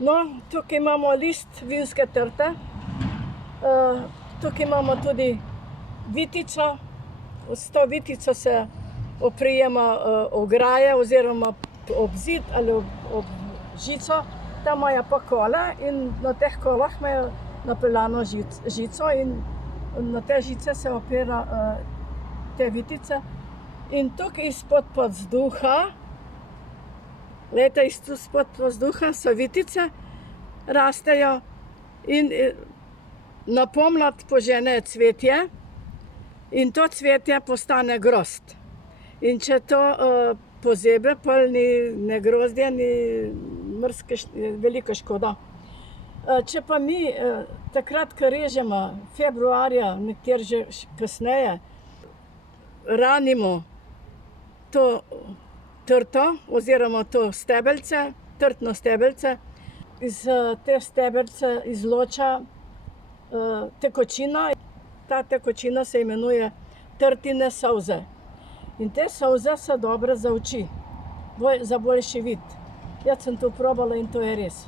No, tukaj imamo list vinske trte, tukaj imamo tudi vitico. S to vitico se oprijema ograje oziroma ob zid ali ob žico. Tam imajo pa kola in na teh kolah imajo napeljano žico in na te žice se opira te vitice. In tukaj izpod vzduha, glejte, izpod vzduha so vitice, rastejo in na pomlad poženejo cvetje in to cvetje postane grozd. In če to pozebe, pol ni ne grozdja, ni mrske, velika škoda. Če pa mi takrat, ko režemo, februarja, nekateri že kasneje, ranimo to trto oziroma to stebelce, trtno stebelce, iz te stebelce izloča tekočina. Ta tekočina se imenuje trtine solze. In te solze so dobre za oči, za boljši vid. Jaz sem to probala in to je res.